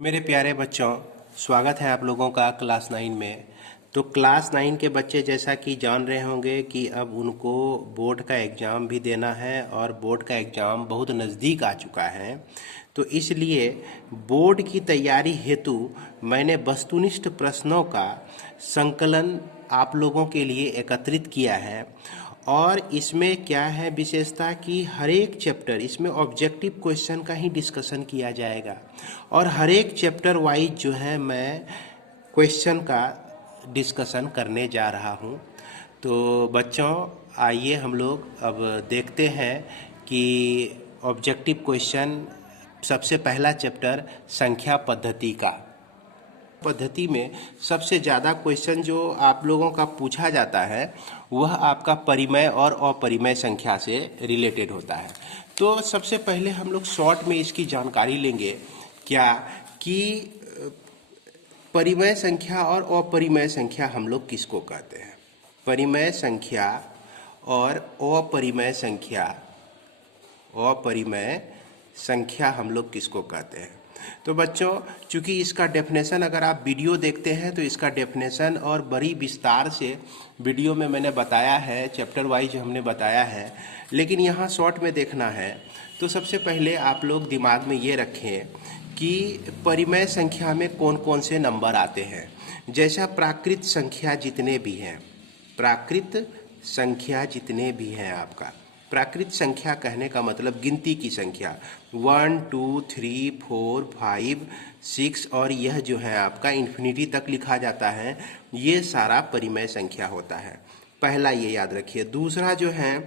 मेरे प्यारे बच्चों, स्वागत है आप लोगों का क्लास 9 में। तो क्लास 9 के बच्चे जैसा कि जान रहे होंगे कि अब उनको बोर्ड का एग्ज़ाम भी देना है और बोर्ड का एग्ज़ाम बहुत नज़दीक आ चुका है। तो इसलिए बोर्ड की तैयारी हेतु मैंने वस्तुनिष्ठ प्रश्नों का संकलन आप लोगों के लिए एकत्रित किया है। और इसमें क्या है विशेषता कि हर एक चैप्टर इसमें ऑब्जेक्टिव क्वेश्चन का ही डिस्कशन किया जाएगा और हर एक चैप्टर वाइज जो है मैं क्वेश्चन का डिस्कशन करने जा रहा हूं। तो बच्चों, आइए हम लोग अब देखते हैं कि ऑब्जेक्टिव क्वेश्चन सबसे पहला चैप्टर संख्या पद्धति का पद्धति में सबसे ज़्यादा क्वेश्चन जो आप लोगों का पूछा जाता है वह आपका परिमेय और अपरिमेय संख्या से रिलेटेड होता है। तो सबसे पहले हम लोग शॉर्ट में इसकी जानकारी लेंगे क्या कि परिमेय संख्या और अपरिमेय संख्या हम लोग किसको कहते हैं। परिमेय संख्या और अपरिमेय संख्या हम लोग किसको कहते हैं। तो बच्चों, चूंकि इसका डेफिनेशन अगर आप वीडियो देखते हैं तो इसका डेफिनेशन और बड़ी विस्तार से वीडियो में मैंने बताया है, चैप्टर वाइज हमने बताया है, लेकिन यहाँ शॉर्ट में देखना है। तो सबसे पहले आप लोग दिमाग में ये रखें कि परिमेय संख्या में कौन कौन से नंबर आते हैं। जैसा प्राकृत संख्या जितने भी हैं, प्राकृत संख्या जितने भी हैं, आपका प्राकृत संख्या कहने का मतलब गिनती की संख्या 1 2 3 4 5 6 और यह जो है आपका इन्फिनिटी तक लिखा जाता है, ये सारा परिमेय संख्या होता है। पहला ये याद रखिए। दूसरा जो है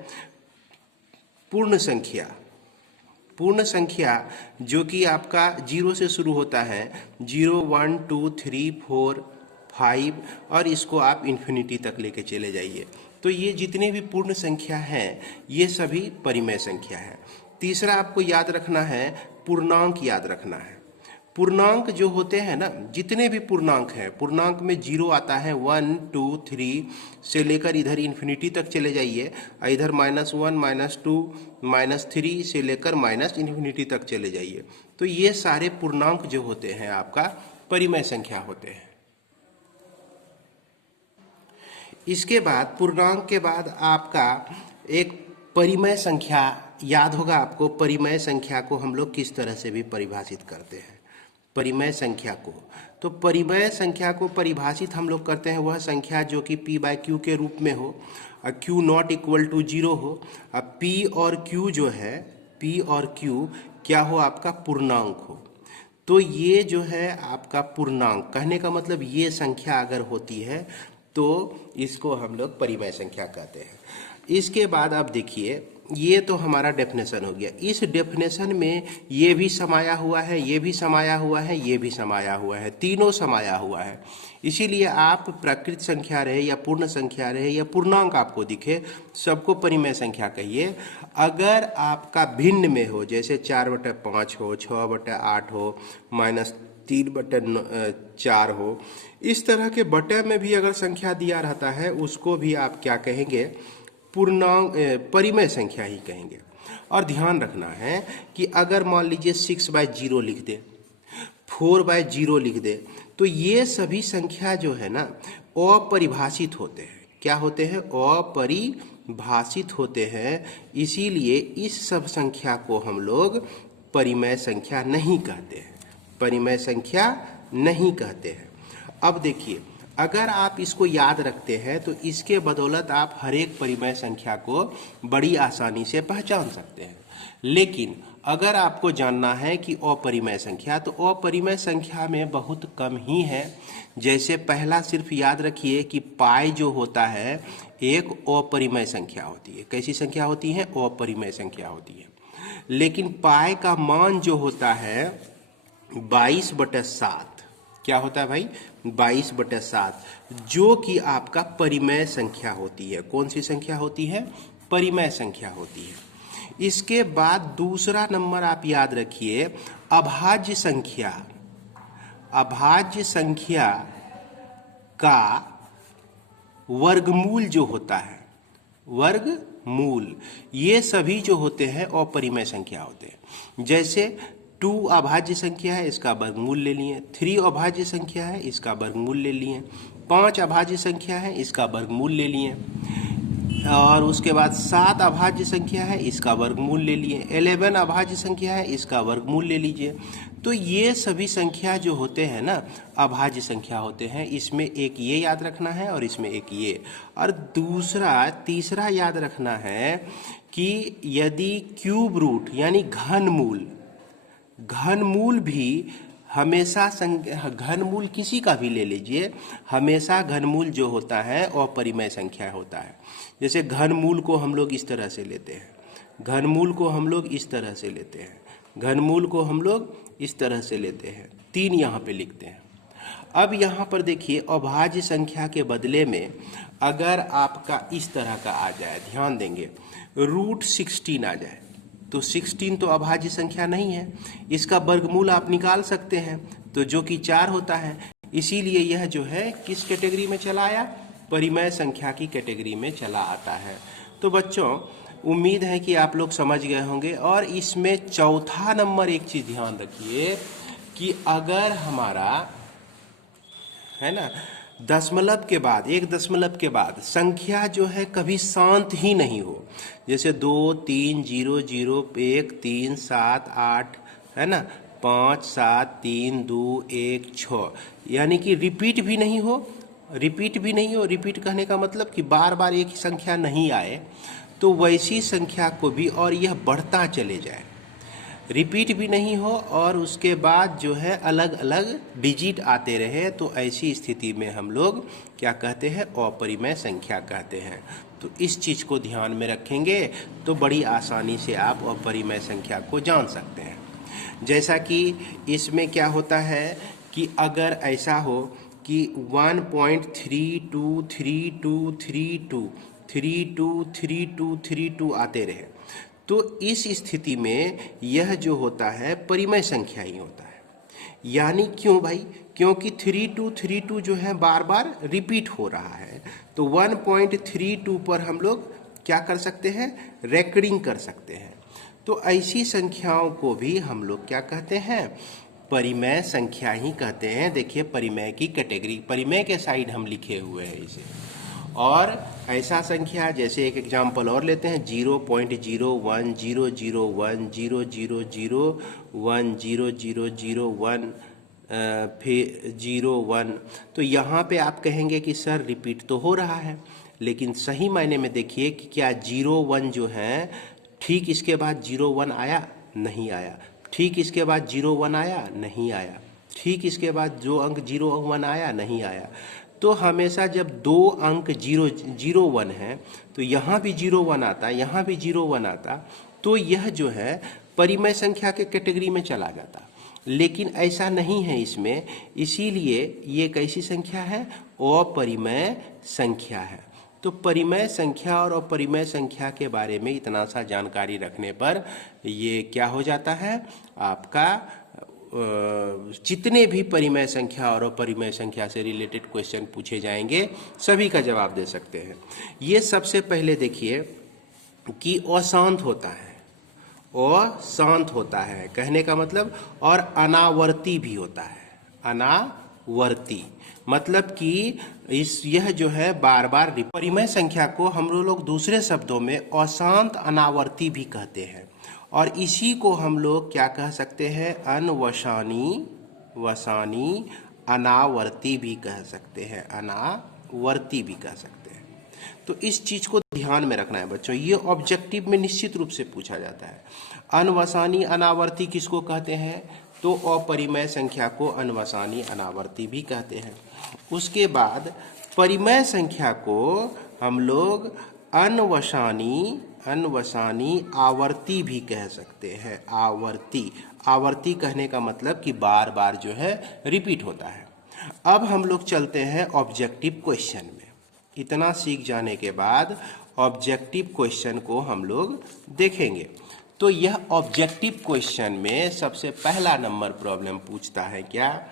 पूर्ण संख्या। पूर्ण संख्या जो कि आपका 0 से शुरू होता है, 0 1 2 3 4 5 और इसको आप इन्फिनिटी तक लेके चले जाइए। तो ये जितने भी पूर्ण संख्या हैं ये सभी परिमेय संख्या है। तीसरा आपको याद रखना है, पूर्णांक याद रखना है। पूर्णांक जो होते हैं ना, जितने भी पूर्णांक हैं, पूर्णांक में 0 आता है, 1 2 3 से लेकर इधर इन्फिनिटी तक चले जाइए, इधर -1 -2 -3 से लेकर माइनस इन्फिनिटी तक चले जाइए। तो ये सारे पूर्णांक जो होते हैं आपका परिमेय संख्या होते हैं। इसके बाद पूर्णांक के बाद आपका एक परिमेय संख्या याद होगा आपको। परिमेय संख्या को हम लोग किस तरह से भी परिभाषित करते हैं, परिमेय संख्या को। तो परिमेय संख्या को परिभाषित हम लोग करते हैं वह संख्या जो कि p/q के रूप में हो और q नॉट इक्वल टू 0 हो। अब p और q जो है, p और q क्या हो, आपका पूर्णांक हो। तो ये जो है आपका पूर्णांक कहने का मतलब ये संख्या अगर होती है तो इसको हम लोग परिमेय संख्या कहते हैं। इसके बाद आप देखिए, ये तो हमारा डेफिनेशन हो गया। इस डेफिनेशन में ये भी समाया हुआ है, ये भी समाया हुआ है, ये भी समाया हुआ है, तीनों समाया हुआ है। इसीलिए आप प्राकृत संख्या रहे या पूर्ण संख्या रहे या पूर्णांक आपको दिखे, सबको परिमेय संख्या कहिए। अगर आपका भिन्न में हो, जैसे 4/5 हो, 6/8 हो, -3/4 हो, इस तरह के बटे में भी अगर संख्या दिया रहता है उसको भी आप क्या कहेंगे, पूर्णांक परिमेय संख्या ही कहेंगे। और ध्यान रखना है कि अगर मान लीजिए 6/0 लिख दे, 4/0 लिख दे, तो ये सभी संख्या जो है ना अपरिभाषित होते हैं। क्या होते हैं? अपरिभाषित होते हैं। इसीलिए इस सब संख्या को हम लोग परिमेय संख्या नहीं कहते हैं, परिमेय संख्या नहीं कहते हैं। अब देखिए, अगर आप इसको याद रखते हैं तो इसके बदौलत आप हर एक परिमेय संख्या को बड़ी आसानी से पहचान सकते हैं। लेकिन अगर आपको जानना है कि अपरिमेय संख्या, तो अपरिमेय संख्या में बहुत कम ही है। जैसे पहला सिर्फ याद रखिए कि पाई जो होता है एक अपरिमेय संख्या होती है। कैसी संख्या होती है? अपरिमेय संख्या होती है। लेकिन पाई का मान जो होता है 22/7, क्या होता है भाई? 22/7, जो कि आपका परिमेय संख्या होती है। कौन सी संख्या होती है? परिमेय संख्या होती है। इसके बाद दूसरा नंबर आप याद रखिए, अभाज्य संख्या। अभाज्य संख्या का वर्गमूल जो होता है, वर्गमूल, ये सभी जो होते हैं अपरिमेय संख्या होते हैं। जैसे 2 अभाज्य संख्या है, इसका वर्गमूल ले लिए। 3 अभाज्य संख्या है, इसका वर्गमूल ले लिए। 5 अभाज्य संख्या है, इसका वर्गमूल ले लिए। और उसके बाद 7 अभाज्य संख्या है, इसका वर्गमूल ले लिए। 11 अभाज्य संख्या है, इसका वर्गमूल ले लीजिए। तो ये सभी संख्या जो होते हैं ना, अभाज्य संख्या होते हैं। इसमें एक ये याद रखना है और इसमें एक ये, और तीसरा याद रखना है कि यदि क्यूब रूट यानी घनमूल भी हमेशा घनमूल किसी का भी ले लीजिए, हमेशा घनमूल जो होता है अपरिमेय संख्या होता है। जैसे घनमूल को हम लोग इस तरह से लेते हैं, घनमूल को हम लोग इस तरह से लेते हैं, घनमूल को हम लोग इस तरह से लेते हैं। 3 यहाँ पे लिखते हैं। अब यहाँ पर देखिए, अभाज्य संख्या के बदले में अगर आपका इस तरह का आ जाए, ध्यान देंगे, √16 आ जाए, तो 16 तो अभाज्य संख्या नहीं है, इसका वर्गमूल आप निकाल सकते हैं, तो जो कि 4 होता है। इसीलिए यह जो है किस कैटेगरी में चला आया, परिमेय संख्या की कैटेगरी में चला आता है। तो बच्चों, उम्मीद है कि आप लोग समझ गए होंगे। और इसमें चौथा नंबर एक चीज ध्यान रखिए कि अगर हमारा है ना दशमलव के बाद, 1 दशमलव के बाद संख्या जो है कभी शांत ही नहीं हो, जैसे 2 3 0 0 1 3 7 8 है ना, 5 7 3 2 1 6, यानी कि रिपीट भी नहीं हो। रिपीट कहने का मतलब कि बार बार एक ही संख्या नहीं आए, तो वैसी संख्या को भी, और यह बढ़ता चले जाए, रिपीट भी नहीं हो और उसके बाद जो है अलग अलग डिजिट आते रहे, तो ऐसी स्थिति में हम लोग क्या कहते हैं, अपरिमेय संख्या कहते हैं। तो इस चीज़ को ध्यान में रखेंगे तो बड़ी आसानी से आप अपरिमेय संख्या को जान सकते हैं। जैसा कि इसमें क्या होता है कि अगर ऐसा हो कि 1.32323232 आते रहे, तो इस स्थिति में यह जो होता है परिमेय संख्या ही होता है। यानी क्यों भाई, क्योंकि 3232 जो है बार बार रिपीट हो रहा है, तो 1.32 पर हम लोग क्या कर सकते हैं, रेकरिंग कर सकते हैं। तो ऐसी संख्याओं को भी हम लोग क्या कहते हैं, परिमेय संख्या ही कहते हैं। देखिए परिमेय की कैटेगरी, परिमेय के साइड हम लिखे हुए हैं इसे। और ऐसा संख्या, जैसे एक एग्जाम्पल और लेते हैं, 0.010001000100001 फिर 01। तो यहाँ पे आप कहेंगे कि सर रिपीट तो हो रहा है, लेकिन सही मायने में देखिए कि क्या 01 जो है ठीक इसके बाद 01 आया, नहीं आया। ठीक इसके बाद 01 आया, नहीं आया। ठीक इसके बाद जो अंक 01 आया, नहीं आया। तो हमेशा जब 2 अंक 01 है, तो यहाँ भी 01 आता, यहाँ भी 01 आता, तो यह जो है परिमेय संख्या के कैटेगरी में चला जाता। लेकिन ऐसा नहीं है इसमें, इसीलिए ये कैसी संख्या है, अपरिमेय संख्या है। तो परिमेय संख्या और अपरिमेय संख्या के बारे में इतना सा जानकारी रखने पर ये क्या हो जाता है, आपका जितने भी परिमेय संख्या और अपरिमेय संख्या से रिलेटेड क्वेश्चन पूछे जाएंगे सभी का जवाब दे सकते हैं। ये सबसे पहले देखिए कि अशांत होता है, अशांत होता है कहने का मतलब, और अनावर्ती भी होता है। अनावर्ती मतलब कि यह जो है बार बार, परिमेय संख्या को हम लोग दूसरे शब्दों में अशांत अनावर्ती भी कहते हैं। और इसी को हम लोग क्या कह सकते हैं, वसानी अनावर्ती भी कह सकते हैं, अनावर्ती भी कह सकते हैं। तो इस चीज को ध्यान में रखना है बच्चों, ये ऑब्जेक्टिव में निश्चित रूप से पूछा जाता है। अनवसानी अनावर्ती किसको कहते हैं, तो अपरिमेय संख्या को अनवसानी अनावर्ती भी कहते हैं। उसके बाद परिमेय संख्या को हम लोग अनवसानी आवर्ती भी कह सकते हैं। आवर्ती कहने का मतलब कि बार बार जो है रिपीट होता है। अब हम लोग चलते हैं ऑब्जेक्टिव क्वेश्चन में। इतना सीख जाने के बाद ऑब्जेक्टिव क्वेश्चन को हम लोग देखेंगे। तो यह ऑब्जेक्टिव क्वेश्चन में सबसे पहला नंबर प्रॉब्लम पूछता है क्या,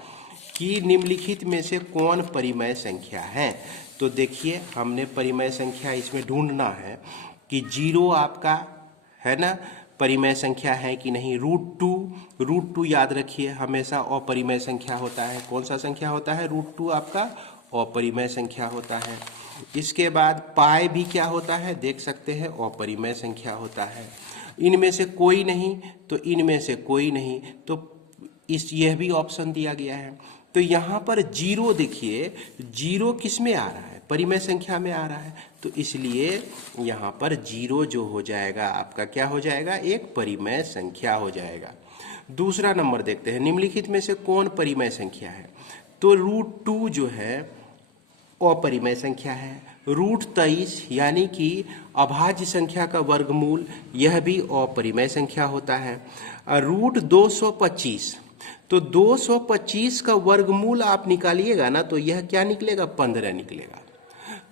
कि निम्नलिखित में से कौन परिमेय संख्या है। तो देखिए हमने परिमेय संख्या इसमें ढूंढना है कि 0 आपका है ना, परिमेय संख्या है कि नहीं। रूट टू याद रखिए हमेशा अपरिमेय संख्या होता है। कौन सा संख्या होता है? रूट टू आपका अपरिमेय संख्या होता है। इसके बाद पाई भी क्या होता है? देख सकते हैं अपरिमेय संख्या होता है। इनमें से कोई नहीं तो इनमें से कोई नहीं, तो यह भी ऑप्शन दिया गया है। तो यहाँ पर जीरो देखिए, जीरो किस में आ रहा है? परिमेय संख्या में आ रहा है, तो इसलिए यहाँ पर जीरो जो हो जाएगा आपका क्या हो जाएगा? एक परिमेय संख्या हो जाएगा। दूसरा नंबर देखते हैं, निम्नलिखित में से कौन परिमेय संख्या है? तो रूट टू जो है अपरिमेय संख्या है। रूट 23 यानी कि अभाज्य संख्या का वर्गमूल, यह भी अपरिमेय संख्या होता है। रूट 225, तो 225 का वर्गमूल आप निकालिएगा ना, तो यह क्या निकलेगा? 15 निकलेगा।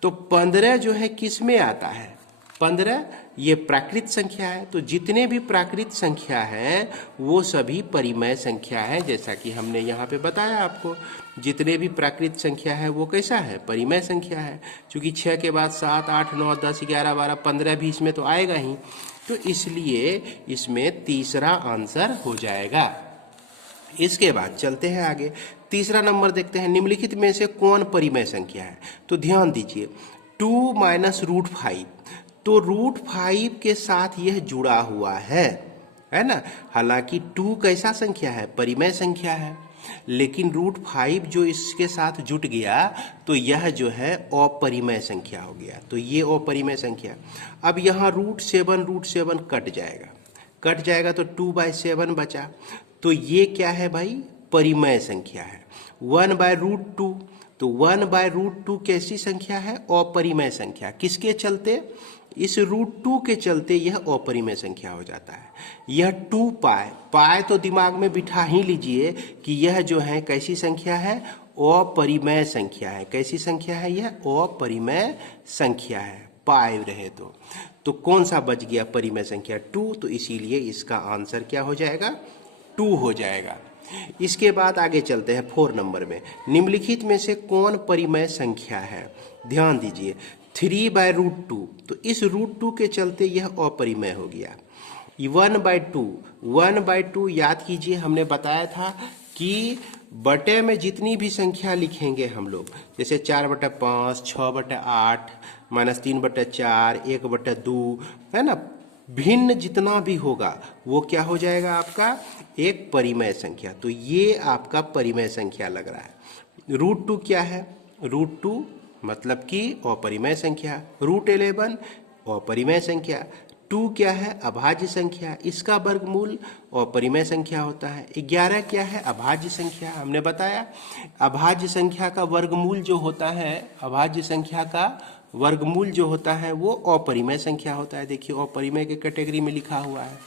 तो 15 जो है किस में आता है? 15 ये प्राकृत संख्या है। तो जितने भी प्राकृत संख्या है वो सभी परिमेय संख्या है, जैसा कि हमने यहाँ पे बताया आपको। जितने भी प्राकृत संख्या है वो कैसा है? परिमेय संख्या है। क्योंकि 6 के बाद 7, 8, 9, 10, 11, 12, 15 भी इसमें तो आएगा ही, तो इसलिए इसमें तीसरा आंसर हो जाएगा। इसके बाद चलते हैं आगे, तीसरा नंबर देखते हैं, निम्नलिखित में से कौन परिमेय संख्या है? तो ध्यान दीजिए, 2 माइनस रूट 5, तो रूट 5 के साथ यह जुड़ा हुआ है ना। हालांकि 2 कैसा संख्या है? परिमेय संख्या है, लेकिन रूट 5 जो इसके साथ जुट गया तो यह जो है अपरिमेय संख्या हो गया। तो ये अपरिमेय संख्या। अब यहाँ रूट 7 कट जाएगा तो 2/7 बचा। तो ये क्या है भाई? परिमेय संख्या है। 1/√2, तो 1/√2 कैसी संख्या है? अपरिमेय संख्या। किसके चलते? इस √2 के चलते यह अपरिमेय संख्या हो जाता है। यह 2 पाई तो दिमाग में बिठा ही लीजिए कि यह जो है कैसी संख्या है? अपरिमेय संख्या है। कैसी संख्या है? यह अपरिमेय संख्या है। पाई रहे तो कौन सा बच गया? परिमेय संख्या 2, तो इसीलिए इसका आंसर क्या हो जाएगा? 2 हो जाएगा। इसके बाद आगे चलते हैं 4 नंबर में, निम्नलिखित में से कौन परिमेय संख्या है? ध्यान दीजिए, 3/√2, तो इस √2 के चलते यह अपरिमेय हो गया। 1/2 याद कीजिए, हमने बताया था कि बटे में जितनी भी संख्या लिखेंगे हम लोग, जैसे 4/5, 6/8, -3/4, 1/2, है ना, भिन्न जितना भी होगा वो क्या हो जाएगा? आपका एक परिमेय संख्या। तो ये आपका परिमेय संख्या लग रहा है। √2 क्या है? √2 मतलब कि अपरिमेय संख्या। √11 अपरिमेय संख्या। 2 क्या है? अभाज्य संख्या, इसका वर्गमूल अपरिमेय संख्या होता है। 11 क्या है? अभाज्य संख्या। हमने बताया अभाज्य संख्या का वर्गमूल जो होता है, अभाज्य संख्या का वर्गमूल जो होता है वो अपरिमेय संख्या होता है। देखिए अपरिमेय के कैटेगरी में लिखा हुआ है।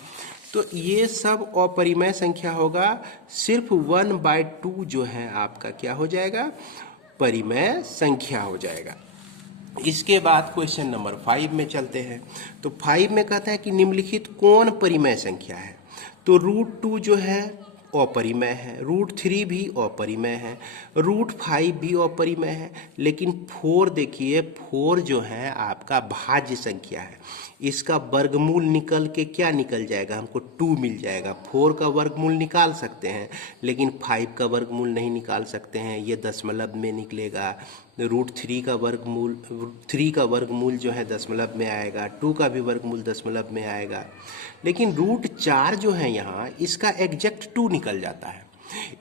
तो ये सब अपरिमेय संख्या होगा। सिर्फ 1/2 जो है आपका क्या हो जाएगा? परिमेय संख्या हो जाएगा। इसके बाद क्वेश्चन नंबर 5 में चलते हैं। तो 5 में कहता है कि निम्नलिखित कौन परिमेय संख्या है? तो √2 जो है अपरिमेय है, √3 भी अपरिमेय है, √5 भी अपरिमेय है, लेकिन 4 देखिए, 4 जो है आपका भाज्य संख्या है। इसका वर्गमूल निकल के क्या निकल जाएगा? हमको 2 मिल जाएगा। 4 का वर्गमूल निकाल सकते हैं, लेकिन 5 का वर्गमूल नहीं निकाल सकते हैं, ये दशमलव में निकलेगा। √3 का वर्गमूल, 3 का वर्गमूल जो है दशमलव में आएगा, 2 का भी वर्गमूल दशमलव में आएगा, लेकिन √4 जो है यहाँ इसका एग्जैक्ट 2 निकल जाता है।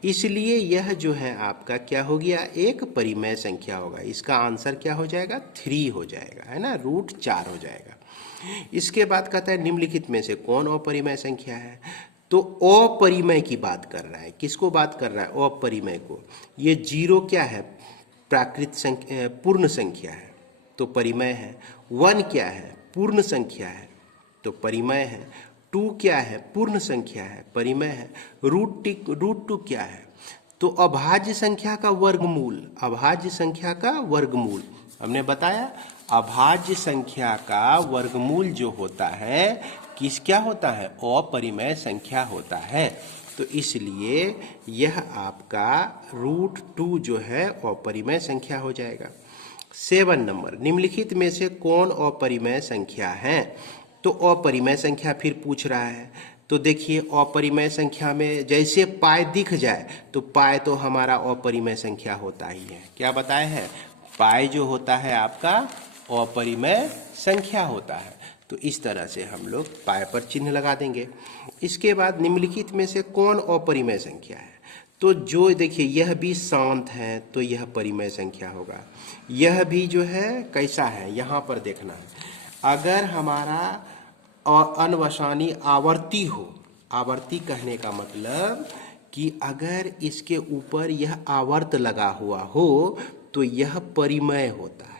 इसलिए यह जो है आपका क्या हो गया? एक परिमेय संख्या होगा। इसका आंसर क्या हो जाएगा? 3 हो जाएगा, है ना, √4 हो जाएगा। इसके बाद कहता है निम्नलिखित में से कौन अपरिमेय संख्या है? तो अपरिमेय की बात कर रहा है। किसको बात कर रहा है? अपरिमेय को। ये 0 क्या है? प्राकृत संख्या, पूर्ण संख्या है, तो परिमेय है। 1 क्या है? पूर्ण संख्या है, तो परिमेय है। 2 क्या है? पूर्ण संख्या है, परिमेय है। √2 क्या है? तो अभाज्य संख्या का वर्गमूल, अभाज्य संख्या का वर्गमूल हमने बताया, अभाज्य संख्या का वर्गमूल जो होता है क्या होता है? अपरिमेय संख्या होता है। तो इसलिए यह आपका √2 जो है अपरिमेय संख्या हो जाएगा। 7 नंबर, निम्नलिखित में से कौन अपरिमेय संख्या है? तो अपरिमेय संख्या फिर पूछ रहा है। तो देखिए अपरिमेय संख्या में जैसे पाई दिख जाए तो पाई तो हमारा अपरिमेय संख्या होता ही है। क्या बताए हैं? पाई जो होता है आपका अपरिमेय संख्या होता है। तो इस तरह से हम लोग पाई पर चिन्ह लगा देंगे। इसके बाद निम्नलिखित में से कौन अपरिमेय संख्या है? तो जो देखिए यह भी शांत है तो यह परिमेय संख्या होगा। यह भी जो है कैसा है यहाँ पर देखना है। अगर हमारा अनवसानी आवर्ती हो, आवर्ती कहने का मतलब कि अगर इसके ऊपर यह आवर्त लगा हुआ हो तो यह परिमेय होता है।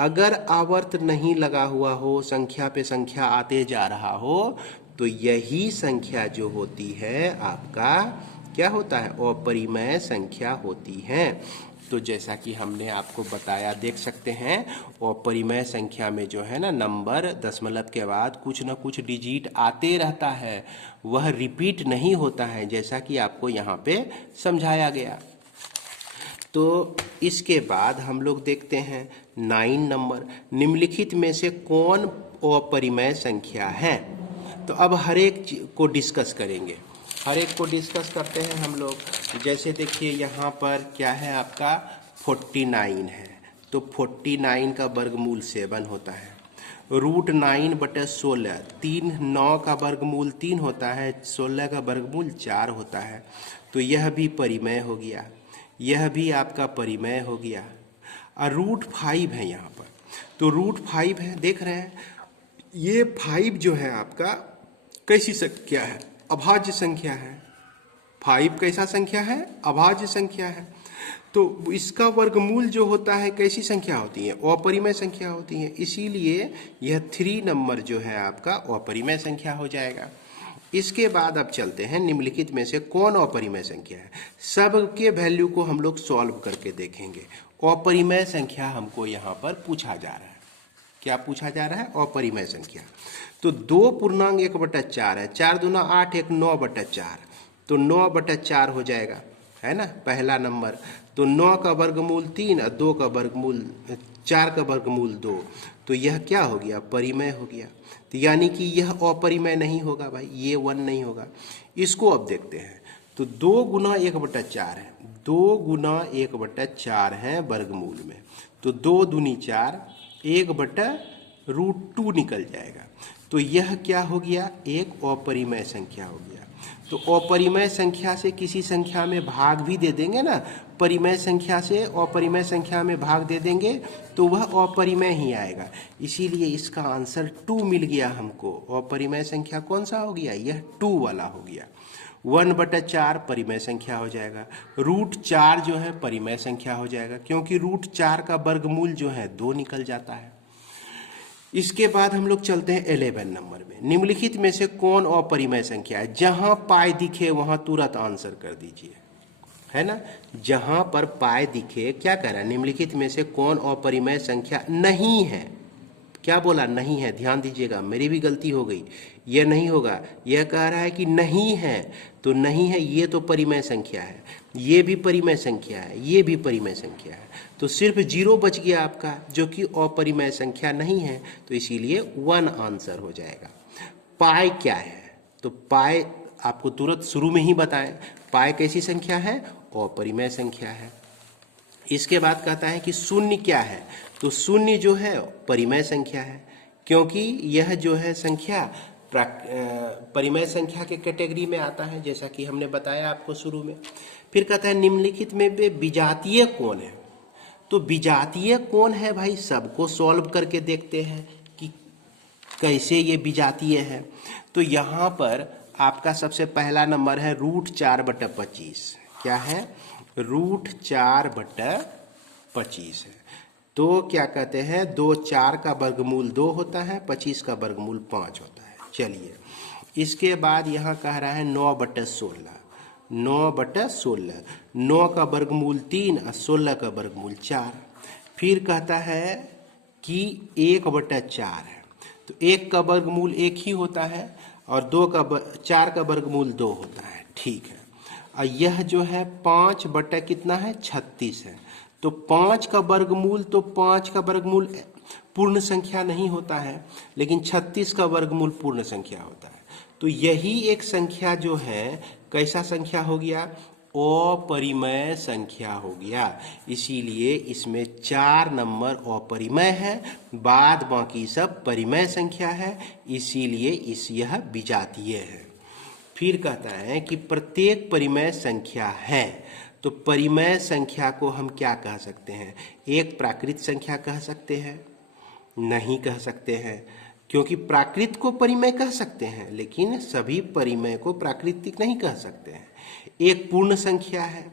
अगर आवर्त नहीं लगा हुआ हो, संख्या पे संख्या आते जा रहा हो, तो यही संख्या जो होती है आपका क्या होता है? अपरिमेय संख्या होती है। तो जैसा कि हमने आपको बताया, देख सकते हैं अपरिमेय संख्या में जो है ना नंबर दशमलव के बाद कुछ ना कुछ डिजिट आते रहता है, वह रिपीट नहीं होता है, जैसा कि आपको यहाँ पे समझाया गया। तो इसके बाद हम लोग देखते हैं 9 नंबर, निम्नलिखित में से कौन अपरिमेय संख्या है? तो अब हर एक को डिस्कस करेंगे, हर एक को डिस्कस करते हैं हम लोग। जैसे देखिए यहाँ पर क्या है आपका 49 है, तो 49 का वर्गमूल 7 होता है। √9/16, 9 का वर्गमूल 3 होता है, 16 का वर्गमूल 4 होता है। तो यह भी परिमेय हो गया, यह भी आपका परिमेय हो गया। और √5 है यहाँ पर, तो √5 है, देख रहे हैं ये 5 जो है आपका कैसी संख्या है? अभाज्य संख्या है। 5 कैसा संख्या है? अभाज्य संख्या है। तो इसका वर्गमूल जो होता है कैसी संख्या होती है? अपरिमेय संख्या होती है। इसीलिए यह 3 नंबर जो है आपका अपरिमेय संख्या हो जाएगा। इसके बाद अब चलते हैं निम्नलिखित में से कौन अपरिमेय संख्या है। सबके वैल्यू को हम लोग सॉल्व करके देखेंगे। अपरिमेय संख्या हमको यहाँ पर पूछा जा रहा है। क्या पूछा जा रहा है? अपरिमेय संख्या। तो 2.1/4 है, 4 दूना 8, 1 9/4, तो 9/4 हो जाएगा, है ना पहला नंबर। तो 9 का वर्गमूल 3 और 2 का वर्गमूल 4 का वर्गमूल 2, तो यह क्या हो गया? परिमेय हो गया। तो यानी कि यह अपरिमेय नहीं होगा भाई, ये 1 नहीं होगा। इसको अब देखते हैं। तो 2 गुना 1/4 है, 2 गुना 1/4 है वर्गमूल में, तो 2 दूनी 4, 1/√2 निकल जाएगा। तो यह क्या हो गया? एक अपरिमेय संख्या हो गया। तो अपरिमेय संख्या से किसी संख्या में भाग भी दे देंगे ना, परिमेय संख्या से अपरिमेय संख्या में भाग दे देंगे तो वह अपरिमेय ही आएगा। इसीलिए इसका आंसर 2 मिल गया हमको। अपरिमेय संख्या कौन सा हो गया? यह 2 वाला हो गया। 1/4 परिमेय संख्या हो जाएगा। √4 जो है परिमेय संख्या हो जाएगा, क्योंकि √4 का वर्गमूल जो है 2 निकल जाता है। इसके बाद हम लोग चलते हैं 11 नंबर में। निम्नलिखित में से कौन अपरिमेय संख्या है? जहां पाई दिखे वहां तुरंत आंसर कर दीजिए, है ना। जहां पर पाई दिखे, क्या कह रहा है? निम्नलिखित में से कौन अपरिमेय संख्या नहीं है? क्या बोला? नहीं है। ध्यान दीजिएगा, मेरी भी गलती हो गई, यह नहीं होगा। यह कह रहा है कि नहीं है, तो नहीं है ये तो परिमेय संख्या है, ये भी परिमेय संख्या है, ये भी परिमेय संख्या है। तो सिर्फ 0 बच गया आपका, जो कि अपरिमेय संख्या नहीं है, तो इसीलिए 1 आंसर हो जाएगा। पाई क्या है? तो पाई आपको तुरंत शुरू में ही बताएं, पाई कैसी संख्या है? अपरिमेय संख्या है। इसके बाद कहता है कि शून्य क्या है? तो शून्य जो है परिमेय संख्या है, क्योंकि यह जो है संख्या परिमेय संख्या के कैटेगरी में आता है, जैसा कि हमने बताया आपको शुरू में। फिर कहता है निम्नलिखित में विजातीय कौन है? तो विजातीय कौन है भाई? सबको सॉल्व करके देखते हैं कि कैसे ये विजातीय है। तो यहाँ पर आपका सबसे पहला नंबर है √4/25। क्या है? √4/25 है। तो क्या कहते हैं? 2 4 का वर्गमूल 2 होता है, 25 का वर्गमूल 5 होता है। चलिए, इसके बाद यहाँ कह रहा है 9/16। 9/16, 9 का वर्गमूल 3 और 16 का वर्गमूल 4। फिर कहता है कि 1/4 है, तो 1 का वर्गमूल 1 ही होता है और 4 का वर्गमूल 2 होता है। ठीक है। और यह जो है 5 बटा कितना है? 36 है। तो 5 का वर्गमूल, तो 5 का वर्गमूल पूर्ण संख्या नहीं होता है, लेकिन 36 का वर्गमूल पूर्ण संख्या होता है। तो यही एक संख्या जो है कैसा संख्या हो गया, अपरिमेय संख्या हो गया। इसीलिए इसमें 4 नंबर अपरिमेय है, बाद बाकी सब परिमेय संख्या है, इसीलिए यह विजातीय है। फिर कहता है कि प्रत्येक परिमेय संख्या है। तो परिमेय संख्या को हम क्या कह सकते हैं, एक प्राकृत संख्या कह सकते हैं, नहीं कह सकते हैं, क्योंकि प्राकृत को परिमेय कह सकते हैं लेकिन सभी परिमेय को प्राकृतिक नहीं कह सकते हैं। एक पूर्ण संख्या है,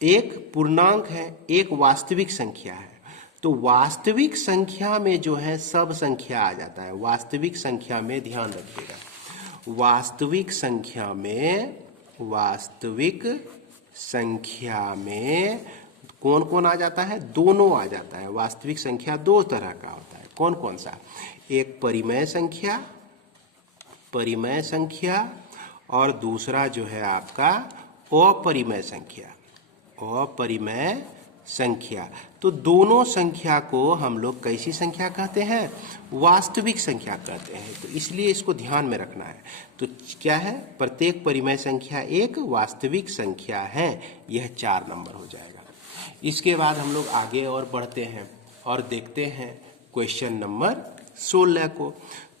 एक पूर्णांक है, एक वास्तविक संख्या है। तो वास्तविक संख्या में जो है सब संख्या आ जाता है। वास्तविक संख्या में ध्यान रखिएगा, वास्तविक संख्या में कौन कौन आ जाता है, दोनों आ जाता है। वास्तविक संख्या दो तरह का होता है, कौन कौन सा, एक परिमेय संख्या और दूसरा जो है आपका अपरिमेय संख्या। तो दोनों संख्या को हम लोग कैसी संख्या कहते हैं, वास्तविक संख्या कहते हैं। तो इसलिए इसको ध्यान में रखना है। तो क्या है, प्रत्येक परिमेय संख्या एक वास्तविक संख्या है, यह 4 नंबर हो जाएगा। इसके बाद हम लोग आगे और बढ़ते हैं और देखते हैं क्वेश्चन नंबर 16 को।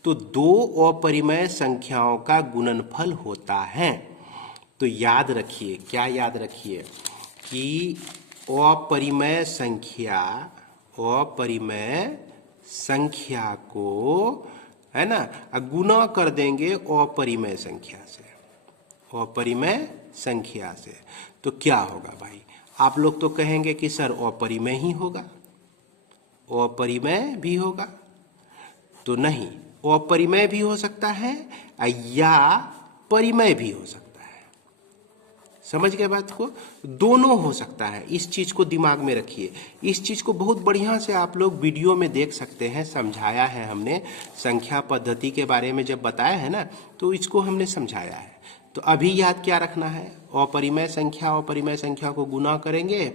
तो 2 अपरिमेय संख्याओं का गुणनफल होता है। तो याद रखिए, क्या याद रखिए कि अपरिमेय संख्या को है ना गुना कर देंगे अपरिमेय संख्या से। तो क्या होगा भाई, आप लोग तो कहेंगे कि सर अपरिमेय ही होगा, अपरिमेय भी होगा। तो नहीं, अपरिमेय भी हो सकता है या परिमेय भी हो सकता है। समझ गए बात को, दोनों हो सकता है। इस चीज को दिमाग में रखिए। इस चीज को बहुत बढ़िया से आप लोग वीडियो में देख सकते हैं, समझाया है हमने। संख्या पद्धति के बारे में जब बताया है ना, तो इसको हमने समझाया है। तो अभी याद क्या रखना है, अपरिमेय संख्या को गुना करेंगे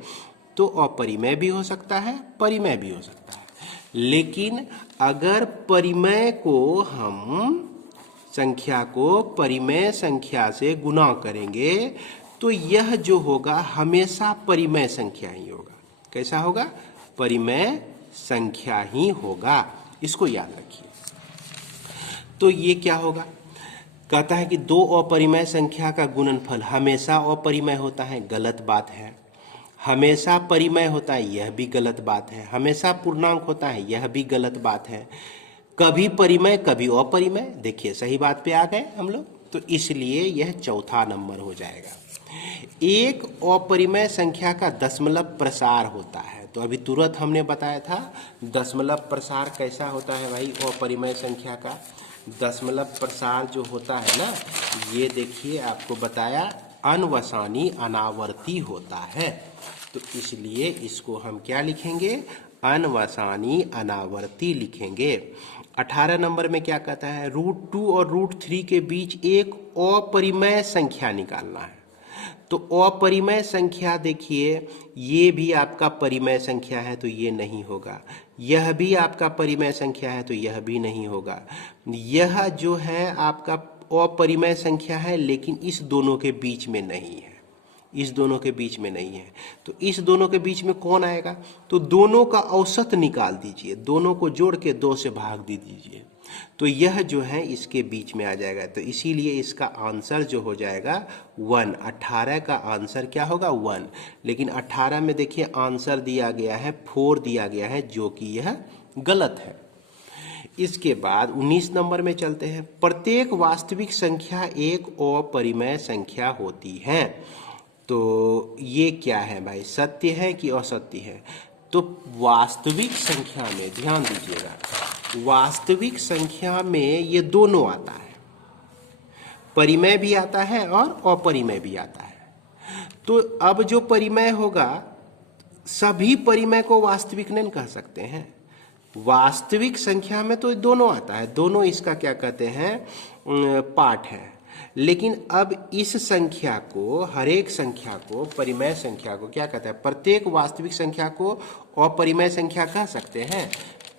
तो अपरिमेय भी हो सकता है, परिमेय भी हो सकता है। लेकिन अगर परिमेय को हम संख्या को परिमेय संख्या से गुना करेंगे तो यह जो होगा हमेशा परिमेय संख्या ही होगा। कैसा होगा, परिमेय संख्या ही होगा। इसको याद रखिए। तो ये क्या होगा, कहता है कि 2 अपरिमेय संख्या का गुणनफल हमेशा अपरिमेय होता है, गलत बात है। हमेशा परिमेय होता है, यह भी गलत बात है। हमेशा पूर्णांक होता है, यह भी गलत बात है। कभी परिमेय कभी अपरिमेय, देखिए सही बात पे आ गए हम लोग। तो इसलिए यह चौथा नंबर हो जाएगा। एक अपरिमेय संख्या का दशमलव प्रसार होता है। तो अभी तुरंत हमने बताया था दशमलव प्रसार कैसा होता है भाई, अपरिमेय संख्या का दशमलव प्रसार जो होता है ना, ये देखिए आपको बताया अनवसानी अनावर्ती होता है। तो इसलिए इसको हम क्या लिखेंगे, अनवसानी अनावर्ती लिखेंगे। 18 नंबर में क्या कहता है, √2 और √3 के बीच एक अपरिमेय संख्या निकालना है। तो अपरिमेय संख्या देखिए, ये भी आपका परिमेय संख्या है तो ये नहीं होगा, यह भी आपका परिमेय संख्या है तो यह भी नहीं होगा। यह जो है आपका अपरिमेय संख्या है लेकिन इस दोनों के बीच में नहीं है, इस दोनों के बीच में नहीं है। तो इस दोनों के बीच में कौन आएगा, तो दोनों का औसत निकाल दीजिए, दोनों को जोड़ के 2 से भाग दे दीजिए, तो यह जो है इसके बीच में आ जाएगा। तो इसीलिए इसका आंसर जो हो जाएगा 1। 18 का आंसर क्या होगा, 1। लेकिन 18 में देखिए आंसर दिया गया है 4 दिया गया है, जो कि यह गलत है। इसके बाद 19 नंबर में चलते हैं। प्रत्येक वास्तविक संख्या एक अपरिमेय संख्या होती है। तो ये क्या है भाई, सत्य है कि असत्य है। तो वास्तविक संख्या में ध्यान दीजिएगा, वास्तविक संख्या में ये दोनों आता है, परिमेय भी आता है और अपरिमेय भी आता है। तो अब जो परिमेय होगा, सभी परिमेय को वास्तविक नहीं कह सकते हैं। वास्तविक संख्या में तो दोनों आता है, दोनों इसका क्या कहते हैं, पार्ट है। लेकिन अब इस संख्या को, हर एक संख्या को, परिमेय संख्या को क्या कहता है? प्रत्येक वास्तविक संख्या को अपरिमेय संख्या कह सकते हैं।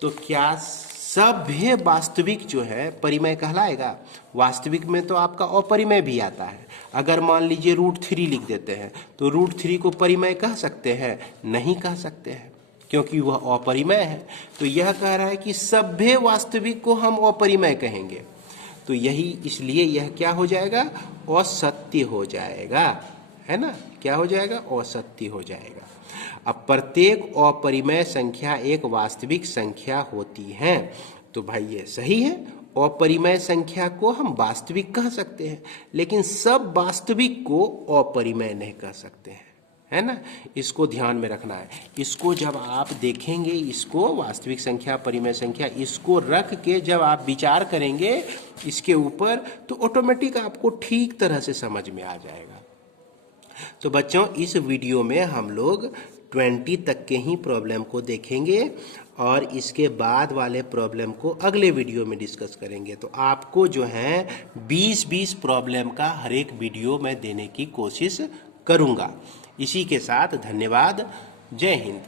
तो क्या सभ्य वास्तविक जो है परिमेय कहलाएगा? वास्तविक में तो आपका अपरिमेय भी आता है। अगर मान लीजिए √3 लिख देते हैं तो √3 को परिमेय कह सकते हैं? नहीं कह सकते हैं, क्योंकि वह अपरिमेय है। तो यह कह रहा है कि सभ्य वास्तविक को हम अपरिमेय कहेंगे। तो यही, इसलिए यह क्या हो जाएगा? असत्य हो जाएगा, है ना? क्या हो जाएगा? असत्य हो जाएगा। अब प्रत्येक अपरिमेय संख्या एक वास्तविक संख्या होती है। तो भाई ये सही है, अपरिमेय संख्या को हम वास्तविक कह सकते हैं, लेकिन सब वास्तविक को अपरिमेय नहीं कह सकते हैं, है ना? इसको ध्यान में रखना है। इसको जब आप देखेंगे, इसको वास्तविक संख्या, परिमेय संख्या, इसको रख के जब आप विचार करेंगे इसके ऊपर, तो ऑटोमेटिक आपको ठीक तरह से समझ में आ जाएगा। तो बच्चों, इस वीडियो में हम लोग 20 तक के ही प्रॉब्लम को देखेंगे और इसके बाद वाले प्रॉब्लम को अगले वीडियो में डिस्कस करेंगे। तो आपको जो है 20-20 प्रॉब्लम का हर एक वीडियो में देने की कोशिश करूँगा। इसी के साथ धन्यवाद। जय हिंद।